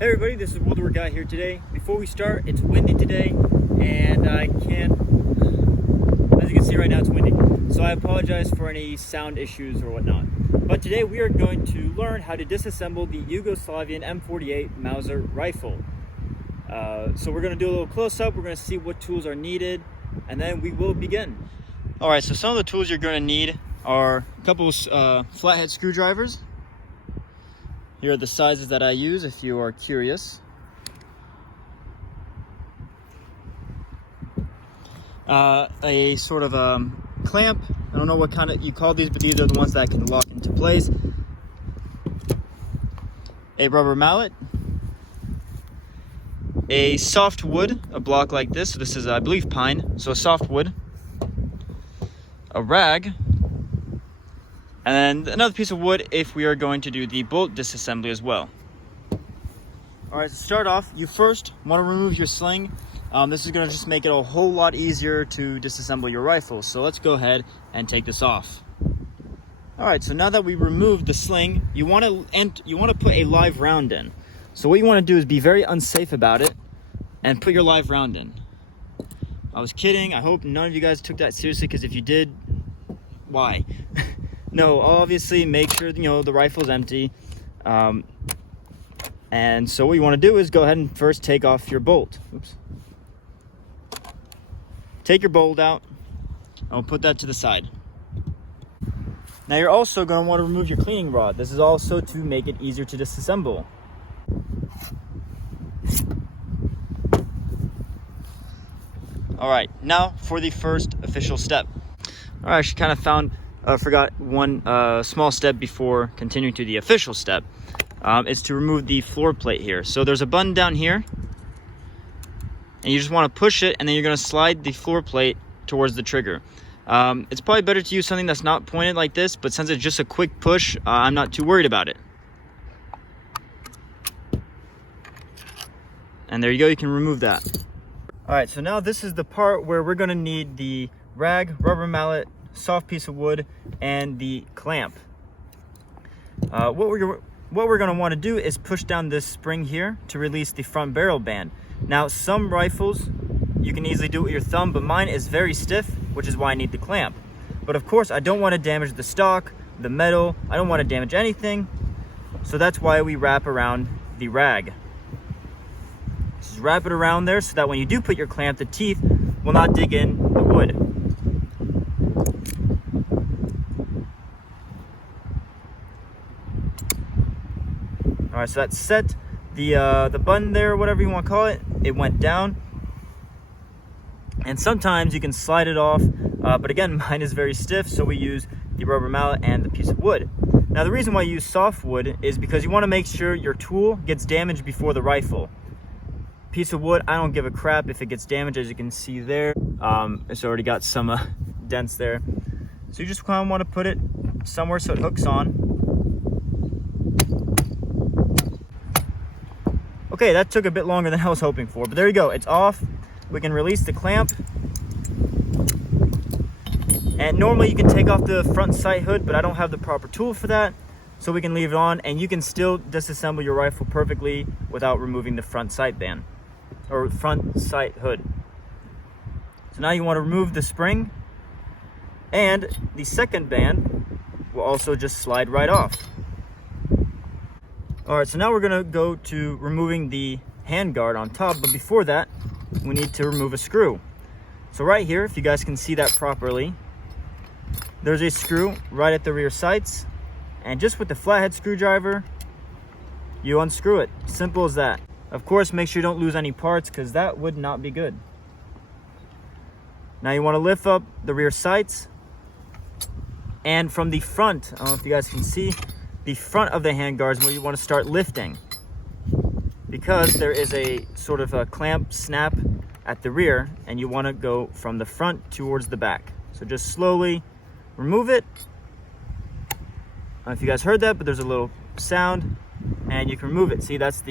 Hey everybody, this is World War Guy here today. Before we start, it's windy today, and I can't, as you can see right now, it's windy. So I apologize for any sound issues or whatnot. But today we are going to learn how to disassemble the Yugoslavian M48 Mauser rifle. So we're going to do a little close-up, we're going to see what tools are needed, and then we will begin. Alright, so some of the tools you're going to need are a couple flathead screwdrivers. Here are the sizes that I use if you are curious. A sort of clamp. I don't know what kind of you call these, but these are the ones that can lock into place. A rubber mallet. A soft wood, a block like this. So this is, I believe, pine, so a soft wood. A rag. And then another piece of wood if we are going to do the bolt disassembly as well. Alright, to start off, you first want to remove your sling. This is going to just make it a whole lot easier to disassemble your rifle. So let's go ahead and take this off. Alright, so now that we removed the sling, you want to put a live round in. So what you want to do is be very unsafe about it and put your live round in. I was kidding. I hope none of you guys took that seriously, because if you did, why? No, obviously make sure the rifle's empty. And so what you want to do is go ahead and first take off your bolt. Oops. Take your bolt out. I'll put that to the side. Now you're also going to want to remove your cleaning rod. This is also to make it easier to disassemble. Alright, now for the first official step. Alright, I actually kind of forgot one small step before continuing to the official step. Is to remove the floor plate here. So there's a button down here, and you just want to push it, and then you're going to slide the floor plate towards the trigger. It's probably better to use something that's not pointed like this, but since it's just a quick push, I'm not too worried about it. And there you go, you can remove that. Alright, so now this is the part where we're going to need the rag, rubber mallet, soft piece of wood, and the clamp. What we're going to want to do is push down this spring here to release the front barrel band. Now some rifles you can easily do it with your thumb, but mine is very stiff, which is why I need the clamp. But of course I don't want to damage the stock, the metal, I don't want to damage anything, so that's why we wrap around the rag. Just wrap it around there so that when you do put your clamp, the teeth will not dig in the wood. Alright, so that's set. The button there, whatever you want to call it, it went down. And sometimes you can slide it off, but again, mine is very stiff, so we use the rubber mallet and the piece of wood. Now the reason why you use soft wood is because you want to make sure your tool gets damaged before the rifle. Piece of wood, I don't give a crap if it gets damaged, as you can see there. It's already got some dents there. So you just kind of want to put it somewhere so it hooks on. Okay, that took a bit longer than I was hoping for, but there you go, it's off. We can release the clamp. And normally you can take off the front sight hood, but I don't have the proper tool for that, so we can leave it on, and you can still disassemble your rifle perfectly without removing the front sight band, or front sight hood. So now you want to remove the spring, and the second band will also just slide right off. Alright, so now we're going to go to removing the handguard on top, but before that, we need to remove a screw. So right here, if you guys can see that properly, there's a screw right at the rear sights, and just with the flathead screwdriver, you unscrew it. Simple as that. Of course, make sure you don't lose any parts, because that would not be good. Now you want to lift up the rear sights, and from the front, I don't know if you guys can see, the front of the handguard is where you want to start lifting, because there is a sort of a clamp snap at the rear, and you want to go from the front towards the back. So just slowly remove it. I don't know if you guys heard that, but there's a little sound, and you can remove it. See, that's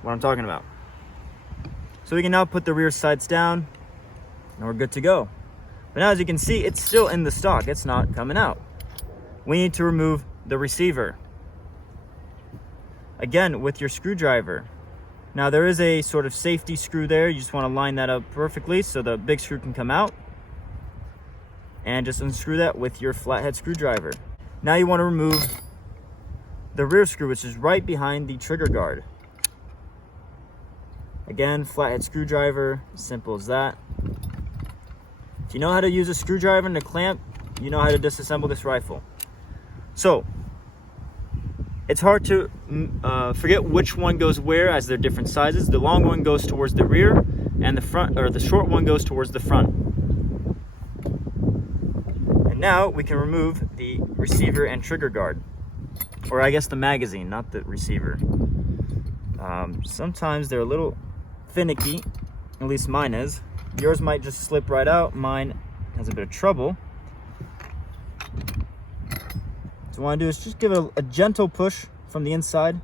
what I'm talking about. So we can now put the rear sights down, and we're good to go. But now, as you can see, it's still in the stock. It's not coming out. We need to remove the receiver. again with your screwdriver. Now there is a sort of safety screw there. You just want to line that up perfectly so the big screw can come out. And just unscrew that with your flathead screwdriver. Now you want to remove the rear screw, which is right behind the trigger guard. Again, flathead screwdriver, simple as that. If you know how to use a screwdriver and a clamp, you know how to disassemble this rifle. So, it's hard to forget which one goes where, as they're different sizes. The long one goes towards the rear, and the front, or the short one goes towards the front. And now we can remove the receiver and trigger guard, or I guess the magazine, not the receiver. Sometimes they're a little finicky, at least mine is. Yours might just slip right out. Mine has a bit of trouble. So what I want to do is just give it a gentle push from the inside.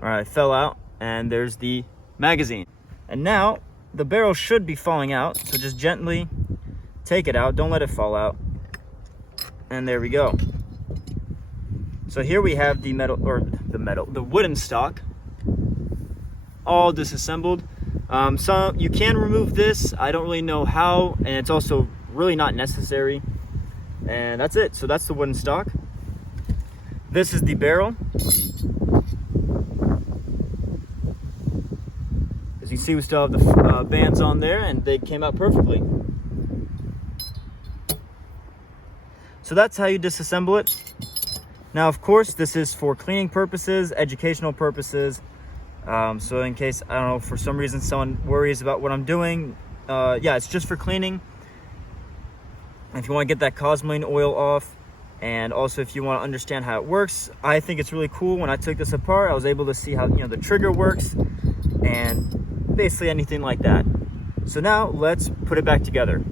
All right, it fell out, and there's the magazine. And now the barrel should be falling out, so just gently take it out. Don't let it fall out. And there we go. So here we have the the wooden stock, all disassembled. So you can remove this. I don't really know how, and it's also really not necessary. And that's it. So that's the wooden stock. This is the barrel. As you see, we still have the bands on there, and they came out perfectly. So that's how you disassemble it. Now, of course, this is for cleaning purposes, educational purposes. So in case, I don't know, for some reason someone worries about what I'm doing, yeah, it's just for cleaning. If you want to get that cosmoline oil off, and also if you want to understand how it works, I think it's really cool. When I took this apart, I was able to see how, you know, the trigger works and basically anything like that. So now let's put it back together.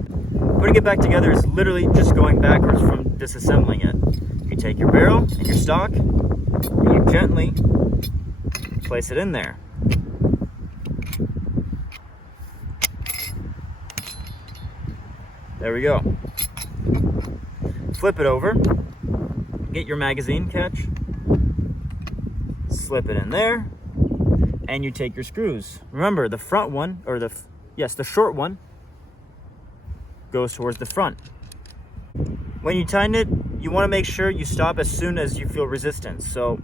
Putting it back together is literally just going backwards from disassembling it. You take your barrel and your stock, and you gently place it in there. There we go. Flip it over, get your magazine catch, slip it in there, and you take your screws. Remember, the front one, or the short one, goes towards the front. When you tighten it, you want to make sure you stop as soon as you feel resistance. So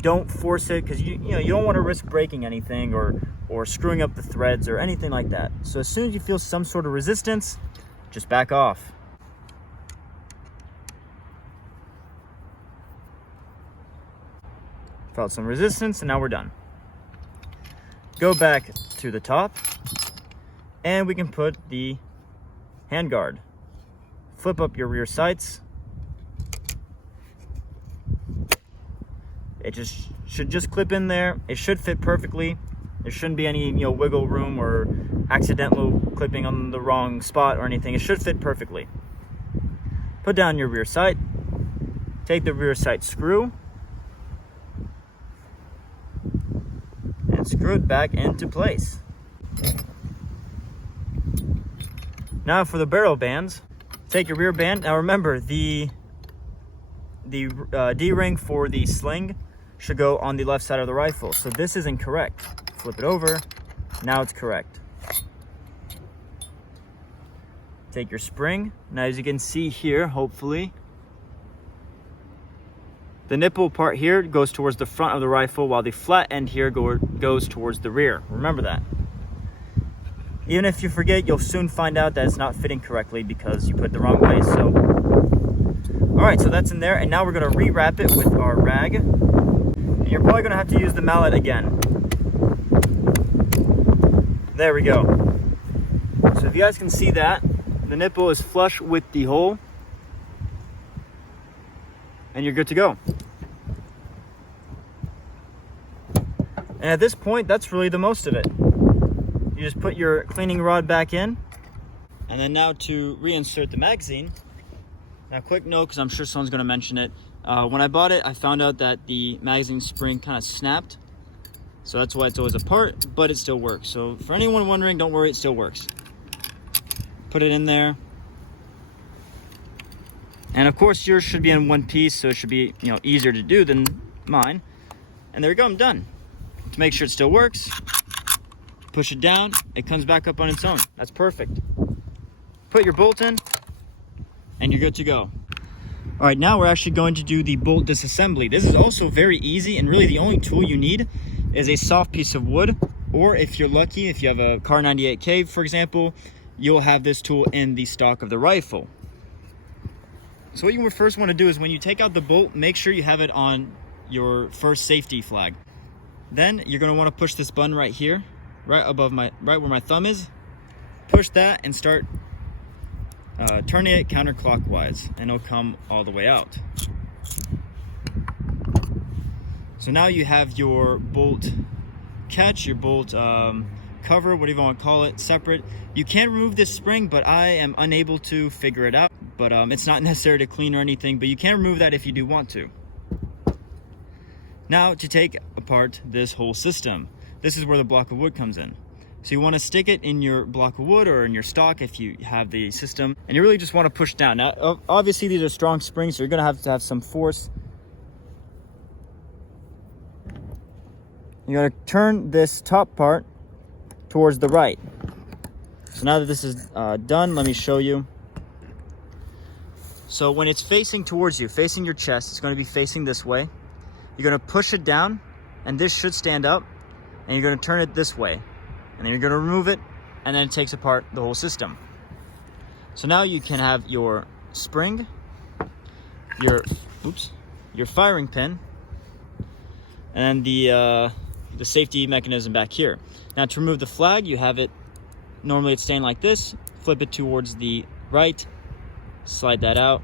don't force it, because you don't want to risk breaking anything or screwing up the threads or anything like that. So as soon as you feel some sort of resistance, just back off. Felt some resistance, and now we're done. Go back to the top, and we can put the handguard. Flip up your rear sights. It should just clip in there. It should fit perfectly. There shouldn't be any wiggle room or accidental clipping on the wrong spot or anything. It should fit perfectly. Put down your rear sight. Take the rear sight screw and screw it back into place. Now for the barrel bands, take your rear band. Now remember, the D-ring for the sling should go on the left side of the rifle. So this is incorrect. Flip it over. Now it's correct. Take your spring. Now as you can see here, hopefully, the nipple part here goes towards the front of the rifle, while the flat end here goes towards the rear. Remember that. Even if you forget, you'll soon find out that it's not fitting correctly because you put it the wrong way. So, all right, so that's in there, and now we're gonna rewrap it with our rag. And you're probably gonna have to use the mallet again. There we go. So if you guys can see that, the nipple is flush with the hole, and you're good to go. And at this point, that's really the most of it. You just put your cleaning rod back in, and then now to reinsert the magazine. Now, quick note, because I'm sure someone's going to mention it. When I bought it, I found out that the magazine spring kind of snapped, so that's why it's always apart, but it still works. So for anyone wondering, don't worry, it still works. Put it in there, And of course yours should be in one piece, so it should be, you know, easier to do than mine. And there we go, I'm done. To make sure it still works, push it down, it comes back up on its own. That's perfect. Put your bolt in, and you're good to go. All right, now we're actually going to do the bolt disassembly. This is also very easy, and really the only tool you need is a soft piece of wood, or if you're lucky, if you have a Car 98K, for example, you'll have this tool in the stock of the rifle. So what you first want to do is when you take out the bolt, make sure you have it on your first safety flag. Then you're going to want to push this button right here, right where my thumb is. Push that and start turning it counterclockwise, and it'll come all the way out. So now you have your bolt catch, your bolt cover, whatever you want to call it, separate. You can remove this spring, but I am unable to figure it out. But it's not necessary to clean or anything, but you can remove that if you do want to. Now to take apart this whole system, this is where the block of wood comes in. So you want to stick it in your block of wood or in your stock if you have the system, and you really just want to push down. Now obviously these are strong springs, so you're going to have some force. You're going to turn this top part towards the right. So now that this is done, let me show you. So when it's facing towards you, facing your chest, it's going to be facing this way. You're going to push it down, and this should stand up, and you're going to turn it this way. And then you're going to remove it, and then it takes apart the whole system. So now you can have your spring, your firing pin, and the safety mechanism back here. Now to remove the flag, you have it, normally it's staying like this, flip it towards the right, slide that out,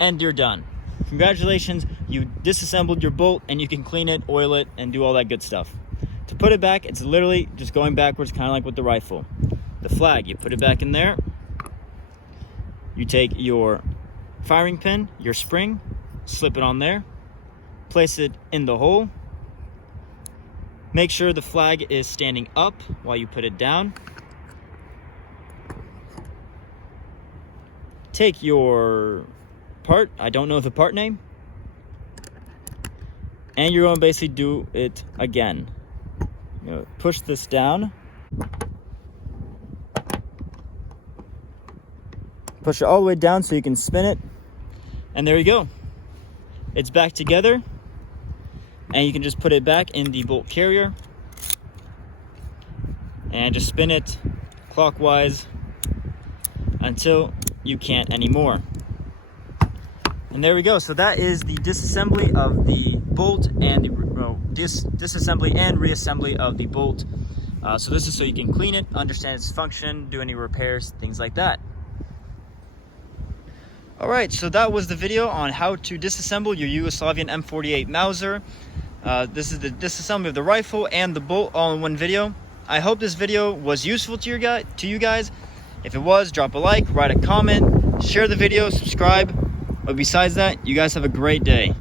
and you're done. Congratulations, you disassembled your bolt, and you can clean it, oil it, and do all that good stuff. To put it back, it's literally just going backwards, kind of like with the rifle. The flag, you put it back in there. You take your firing pin, your spring, slip it on there, place it in the hole. Make sure the flag is standing up while you put it down. Take your part, I don't know the part name, and you're going to basically do it again. Push this down, push it all the way down so you can spin it, and there you go. It's back together, and you can just put it back in the bolt carrier and just spin it clockwise until you can't anymore. And there we go. So that is the disassembly of the bolt and the disassembly and reassembly of the bolt. So this is so you can clean it, understand its function, do any repairs, things like that. All right, so that was the video on how to disassemble your Yugoslavian M48 Mauser. This is the disassembly of the rifle and the bolt all in one video. I hope this video was useful to you guys. If it was, drop a like, write a comment, share the video, subscribe. But besides that, you guys have a great day.